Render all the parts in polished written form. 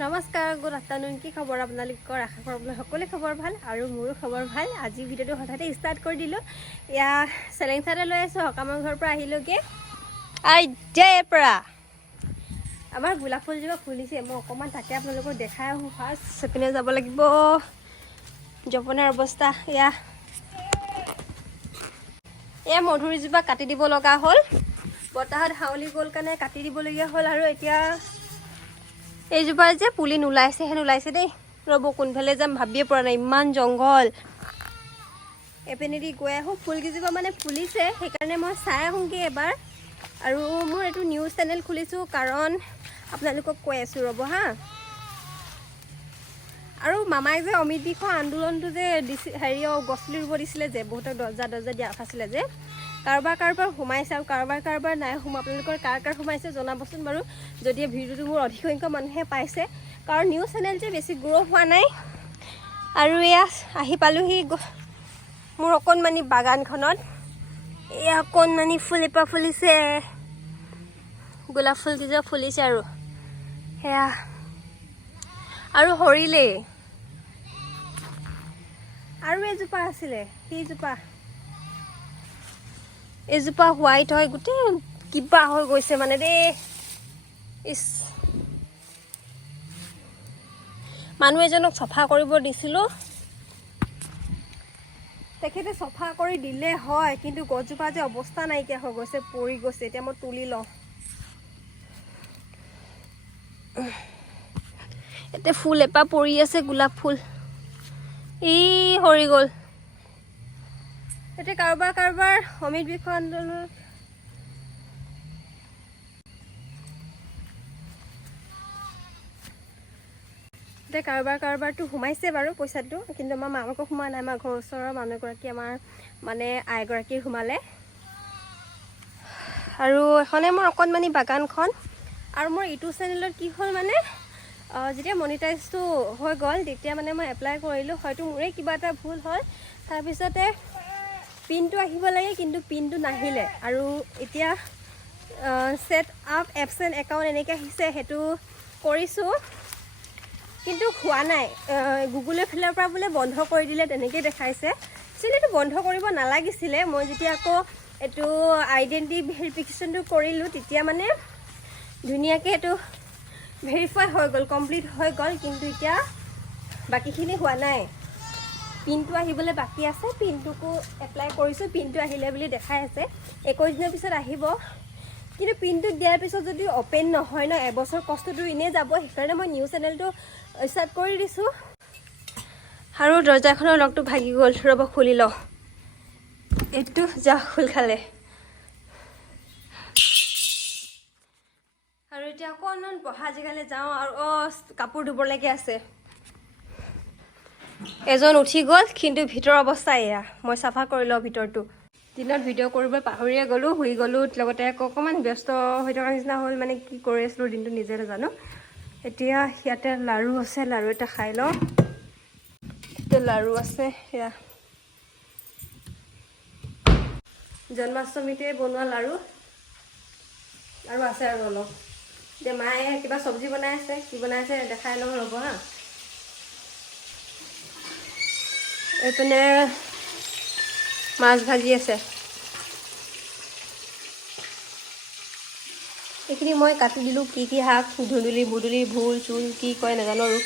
নমস্কাৰ, good afternoon. কি খবৰ আপোনালোকৰ? আশা কৰোঁ আপোনাৰ সকলোৱে খবৰ ভাল আৰু মোৰো খবৰ ভাল। আজি ভিডিঅ'টো হঠাতে ষ্টাৰ্ট কৰি দিলোঁ। এয়া চেলেং চাইডে লৈ আছোঁ, সকামৰ ঘৰৰ পৰা আহিলোগৈ। আইডিয়াৰ পৰা আমাৰ গোলাপ ফুলজোপা ফুলিছে। মই অকণমান তাকে আপোনালোকক দেখাই আহোঁ। ফাৰ্ষ্ট সেইপিনে যাব লাগিব। জপনাৰ অৱস্থা এয়া মধুৰিজোপা কাটি দিব লগা হ'ল। বতাহত হাউলি গ'ল কাৰণে কাটি দিবলগীয়া হ'ল। আৰু এতিয়া এইজোপাৰ যে পুলি নোলাইছে দেই। ৰ'ব, কোনফালে যাম ভাবিয়ে পৰা নাই, ইমান জংঘল। এপিনেদি গৈ আহোঁ। ফুলকেইজোপা মানে ফুলিছে, সেইকাৰণে মই চাই আহোঁগৈ এবাৰ। আৰু মোৰ এইটো নিউজ চেনেল খুলিছোঁ কাৰণ আপোনালোকক কৈ আছোঁ ৰ'ব হা। আৰু মামাই যে অমিত বিষৰ আন্দোলনটো যে দিছিল, গছ পুলি ৰুব দিছিলে যে, বহুতক দৰ্জা দিয়া আছিলে যে, কাৰোবাৰ সোমাইছে আৰু কাৰোবাৰ নাই সোমোৱা। আপোনালোকৰ কাৰ সোমাইছে জনাবচোন বাৰু, যদি ভিডিঅ'টো মোৰ অধিক সংখ্যক মানুহে পাইছে। কাৰণ নিউজ চেনেল যে বেছি গ্ৰ' হোৱা নাই। আৰু এয়া আহি পালোহি মোৰ অকণমানি বাগানখনত। এয়া অকণমানি ফুল এপাহ ফুলিছে, গোলাপ ফুলকেইজোপা ফুলিছে। আৰু সেয়া আৰু সৰিলেই। আৰু এজোপা আছিলে, এইজোপা হোৱাইট হয়, গোটেই কিবা হৈ গৈছে মানে দেই। মানুহ এজনক চফা কৰিব দিছিলোঁ, তেখেতে চফা কৰি দিলে হয়, কিন্তু গছজোপা যে অৱস্থা নাইকিয়া হৈ গৈছে, পৰি গৈছে। এতিয়া মই তুলি লওঁ। এতিয়া ফুল এপাহ পৰি আছে, গোলাপ ফুল সৰি গ'ল। এতিয়া কাৰোবাৰ অমিত বিষৰ আন্দোলনত এতিয়া কাৰোবাৰটো সোমাইছে বাৰু পইচাটো, কিন্তু আমাৰ মামাকো সোমোৱা নাই। আমাৰ ঘৰৰ ওচৰৰ মানুহ এগৰাকী, আমাৰ মানে আইগৰাকীৰ সোমালে। আৰু এখনে মোৰ অকণমানি বাগানখন। আৰু মোৰ ইউটিউব চেনেলত কি হ'ল মানে, যেতিয়া মনিটাইজটো হৈ গ'ল, তেতিয়া মানে মই এপ্লাই কৰিলোঁ। হয়তো মোৰে কিবা এটা ভুল হ'ল। তাৰপিছতে পিনটো আহিব লাগে, কিন্তু পিনটো নাহিলে। আৰু এতিয়া ছেট আপ এবচেণ্ট একাউণ্ট এনেকৈ আহিছে, সেইটো কৰিছোঁ, কিন্তু হোৱা নাই। গুগলৰ ফালৰ পৰা বোলে বন্ধ কৰি দিলে, তেনেকৈ দেখাইছে। একচুৱেলিটো বন্ধ কৰিব নালাগিছিলে। মই যেতিয়া আকৌ এইটো আইডেণ্টি ভেৰিফিকেশ্যনটো কৰিলোঁ, তেতিয়া মানে ধুনীয়াকৈ এইটো ভেৰিফাই হৈ গ'ল, কমপ্লিট হৈ গ'ল। কিন্তু এতিয়া বাকীখিনি হোৱা নাই। পিনটো আহিবলৈ বাকী আছে। পিনটোকো এপ্লাই কৰিছোঁ, পিনটো আহিলে বুলি দেখাই আছে। 21 দিনৰ পিছত আহিব। কিন্তু পিনটো দিয়াৰ পিছত যদি অ'পেন নহয় ন, এবছৰ কষ্টটো এনেই যাব। সেইকাৰণে মই নিউজ চেনেলটো ষ্টাৰ্ট কৰি দিছোঁ। আৰু দৰ্জাখনৰ লকটো ভাগি গ'ল। ৰ'ব, খুলি লওঁ। এইটো খোল খালে। আৰু এতিয়া অকণমান বহা জেগালৈ যাওঁ। আৰু কাপোৰ ধুবলৈকে আছে। এজন উঠি গ'ল, কিন্তু ভিতৰৰ অৱস্থা এয়া। মই চাফা কৰি লওঁ ভিতৰটো। দিনত ভিডিঅ' কৰিব পাহৰিয়ে গ'লোঁ, শুই গ'লোঁ। লগতে অকণমান ব্যস্ত হৈ থকাৰ নিচিনা হ'ল। মানে কি কৰি আছিলোঁ দিনটো নিজে নাজানো। এতিয়া ইয়াতে লাড়ু আছে, লাড়ু এটা খাই লওঁ। এতিয়া লাড়ু আছে, সেয়া জন্মাষ্টমীতে বনোৱা লাড়ু। আৰু আছে আৰু অলপ। এতিয়া মায়ে কিবা চব্জি বনাই আছে, কি বনাই আছে দেখাই লওঁ ৰ'ব হা। এইপিনে মাছ ভাজি আছে। এইখিনি মই কাটি দিলোঁ। কি শাক, ধুন্দুলি, বুদুলি, ভোল চোল কি কয় নাজানো। আৰু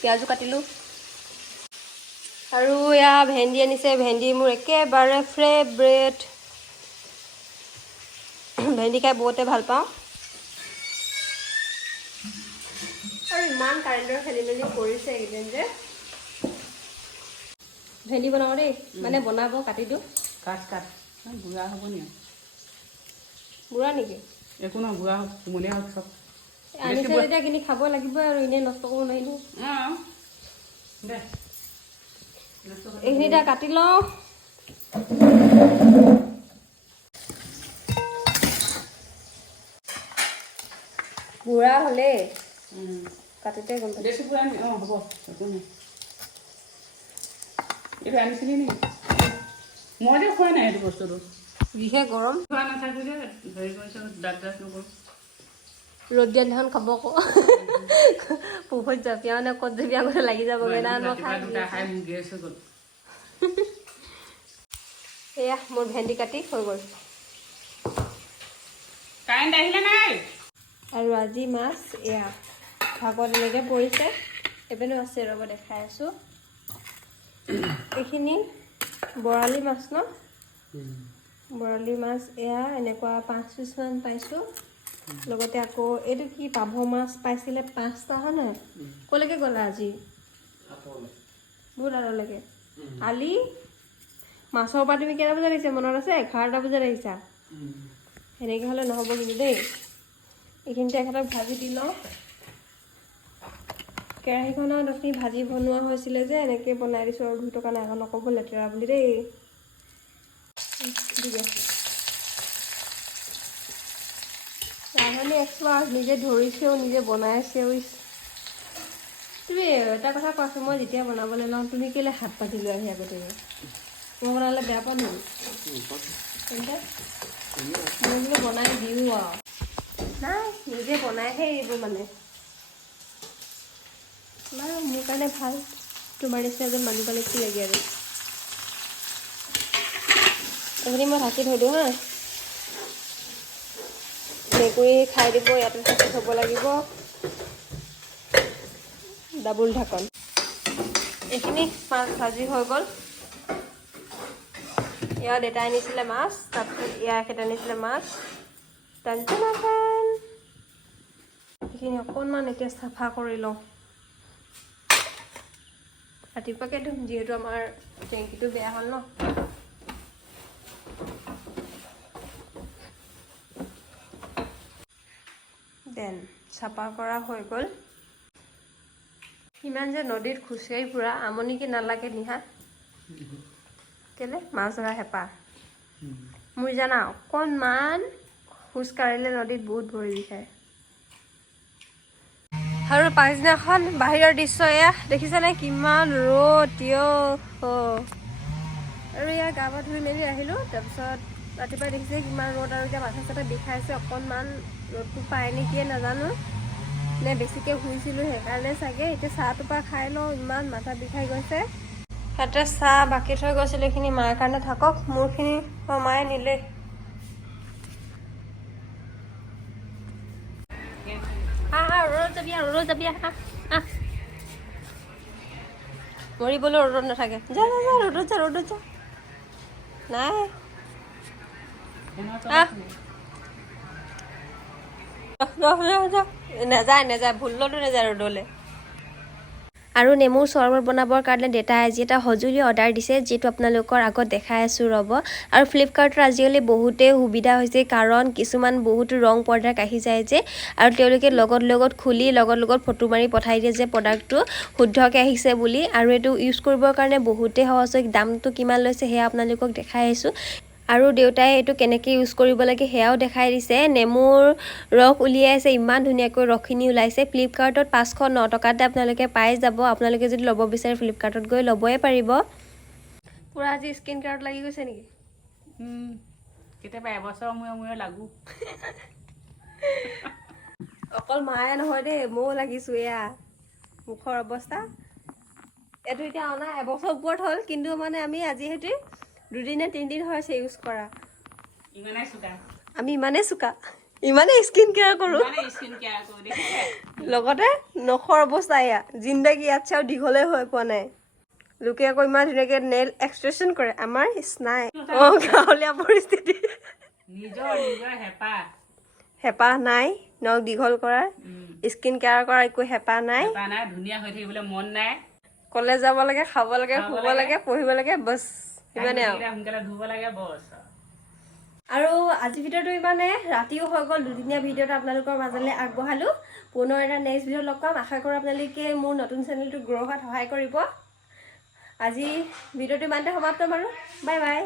পিঁয়াজো কাটিলোঁ। আৰু এয়া ভেন্দি আনিছে। ভেন্দি মোৰ একেবাৰে ফেভৰেট। ভেন্দি খাই বহুতে ভাল পাওঁ। আৰু ইমান কাৰেণ্টৰ খেলি মেলি কৰিছে এইকেইদিন যে। ভেন্দি বনাওঁ দেই, মানে বনাব, কাটি দিওঁ। কাট বুঢ়া হ'ব নি? বুঢ়া নেকি? একো নহয়, বুঢ়া হওক, কোমলীয়া হওক, চব আনিছে যেতিয়া কিনি খাব লাগিবই আৰু, এনেই নষ্ট কৰিব নোৱাৰিলোঁ। এইখিনি এতিয়া কাটি লওঁ। বুঢ়া হ'লে কাটোতে গম পাইছোঁ। বেছি বুঢ়া হ'ব, একো নাই। এইটো আনিছিলি নেকি? মই যে খোৱা নাই এইটো বস্তুটো। যিহে গৰম। খোৱা নাথাকোঁ যে হেৰি কৰিছোঁ, দাগ নকৰোঁ। ৰ'দ দিয়া দিনাখন খাব আকৌ। বহুত জাপিয়া মানে ক'ত জাপিয়া আগতে লাগি যাবগৈ না মই খাই খাই মোৰ গেছ হৈ গ'ল এয়া মোৰ ভেন্দি কাটি হৈ গ'ল কাৰেণ্ট আহিলে নাই আৰু আজি মাছ এয়া ভাগত এনেকৈ পৰিছে এপিনে আছে ৰ'ব দেখাই আছোঁ এইখিনি বৰালি মাছ ন বৰালি মাছ এয়া এনেকুৱা 5 পিচমান পাইছোঁ লগতে আকৌ এইটো কি পাভ মাছ পাইছিলে 5টা হয় নহয় ক'লৈকে গ'লা আজি বহুত আৰলৈকে কালি মাছৰ পৰা তুমি কেইটা বজাত আহিছা মনত আছে 11টা বজাত আহিছা সেনেকৈ হ'লে নহ'ব কিন্তু দেই এইখিনিতে এখেতক ভাজি দি লওঁ কেৰাহীখনত আপুনি ভাজি বনোৱা হৈছিলে যে এনেকৈ বনাই দিছোঁ আৰু ধুই থকা নাই আকৌ নক'ব লেতেৰা বুলি দেই ৰান্ধনি এক্সপাৰ্ট নিজে ধৰিছেও নিজে বনাইছেও তুমি এটা কথা কোৱাচোন মই যেতিয়া বনাবলৈ লওঁ তুমি কেলৈ হাত পাতি লৈ আহি আগতে মই বনালে বেয়া পাওঁ নেকি তেন্তে মই বোলো বনাই দিওঁ আৰু নাই নিজে বনাইহে এইবোৰ মানে বাৰু মোৰ কাৰণে ভাল তোমাৰ নিচিনা এজন মানুহ পালে কি লাগে আৰু এইখিনি মই ঢাকি থৈ দিওঁ হা মেকুৰী খাই দিব ইয়াতে থাকি থ'ব লাগিব ডাবুল ঢাকন এইখিনি মাছ ভাজি হৈ গ'ল ইয়াৰ দেউতাই আনিছিলে মাছ তাৰপিছত ইয়াৰ এখেতে আনিছিলে মাছ এইখিনি অকণমান এতিয়া চাফা কৰি লওঁ ৰাতিপুৱাকৈ ধুম যিহেতু আমাৰ টেংকিটো বেয়া হ'ল ন দেন চাফা কৰা হৈ গ'ল ইমান যে নদীত খোজকাঢ়ি ফুৰা আমনি কি নালাগে নিহা কেলে মাছ ধৰা হেঁপাহ মোৰ জানা অকণমান খোজকাঢ়িলে নদীত বহুত ভৰি বিষায় আৰু পাছদিনাখন বাহিৰৰ দৃশ্য এয়া দেখিছানে কিমান ৰ'দ আৰু এয়া গা পা ধুই মেলি আহিলোঁ তাৰপিছত ৰাতিপুৱা দেখিছে কিমান ৰ'দ আৰু এতিয়া মাথা চাথা বিষাইছে অকণমান ৰ'দটো পায় নেকি নাজানো নে বেছিকৈ শুইছিলোঁ সেইকাৰণে চাগে এতিয়া চাহটোপা খাই লওঁ ইমান মাথা বিষাই গৈছে তাতে চাহ বাকী থৈ গৈছিলোঁ এইখিনি মাৰ কাৰণে থাকক মোৰখিনি মায়ে নিলে ৰ'দত যাবি মৰিবলৈ ৰ'দত নাথাকে যা ৰ'দত যা নাই নেযায় ভুলতো নেযায় ৰ'দলৈ আৰু নেমুৰ চৰবত বনাবৰ কাৰণে দেউতাই আজি এটা সঁজুলি অৰ্ডাৰ দিছে যিটো আপোনালোকৰ আগত দেখাই আছোঁ ৰ'ব আৰু ফ্লিপকাৰ্টৰ আজিকালি বহুতেই সুবিধা হৈছে কাৰণ কিছুমান বহুতো ৰং পৰ্দাক আহি যায় যে আৰু তেওঁলোকে লগত খুলি লগত ফটো মাৰি পঠাই দিয়ে যে প্ৰডাক্টটো শুদ্ধকৈ আহিছে বুলি আৰু এইটো ইউজ কৰিবৰ কাৰণে বহুতেই সহজ হয় দামটো কিমান লৈছে সেয়া আপোনালোকক দেখাই আছোঁ আৰু দেউতাই এইটো কেনেকৈ ইউজ কৰিব লাগে সেয়াও দেখাই দিছে নেমুৰ ৰস উলিয়াইছে ইমান ধুনীয়াকৈ ৰসখিনি ওলাইছে ফ্লিপকাৰ্টত 509 টকাতে আপোনালোকে পাই যাব আপোনালোকে যদি ল'ব বিচাৰে ফ্লিপকাৰ্টত গৈ ল'বই পাৰিব পুৰা আজি স্কিন কেয়াৰত লাগি গৈছে নেকি কেতিয়াবা এবছৰ মূৰে লাগো অকল মায়ে নহয় দেই ময়ো লাগিছোঁ এয়া মুখৰ অৱস্থা এইটো এতিয়া অনা এবছৰ ওপৰত হ'ল কিন্তু মানে আমি আজি সৈতে 2 নে 3 দিন হৈছে ইউজ কৰা আমি ইমানেই চোকা ইমানেই স্কিন কেয়াৰ কৰোঁ লগতে নখৰ অৱস্থা এয়া জিন্দগী ইয়াত চাও দীঘলে হৈ পোৱা নাই লোকে আকৌ ইমান ধুনীয়াকৈ নেইল এক্সটেনশ্যন কৰে আমাৰ নাই গাঁৱলীয়া পৰিস্থিতি হেঁপাহ নাই নখ দীঘল কৰাৰ স্কিন কেয়াৰ কৰাৰ একো হেঁপাহ নাই ধুনীয়া হৈ থাকিবলৈ মন নাই কলেজ যাব লাগে খাব লাগে শুব লাগে পঢ়িব লাগে বছ ইমানে সোনকালে ধুব লাগে বছ আৰু আজি ভিডিঅ'টো ইমানে ৰাতিও হৈ গ'ল দুদিনীয়া ভিডিঅ'টো আপোনালোকৰ মাজলৈ আগবঢ়ালোঁ পুনৰ এটা নেক্সট ভিডিঅ' লগ পাম আশা কৰোঁ আপোনালোকে মোৰ নতুন চেনেলটো গ্ৰ' হোৱাত সহায় কৰিব আজি ভিডিঅ'টো ইমানতে সমাপ্ত বাৰু বাই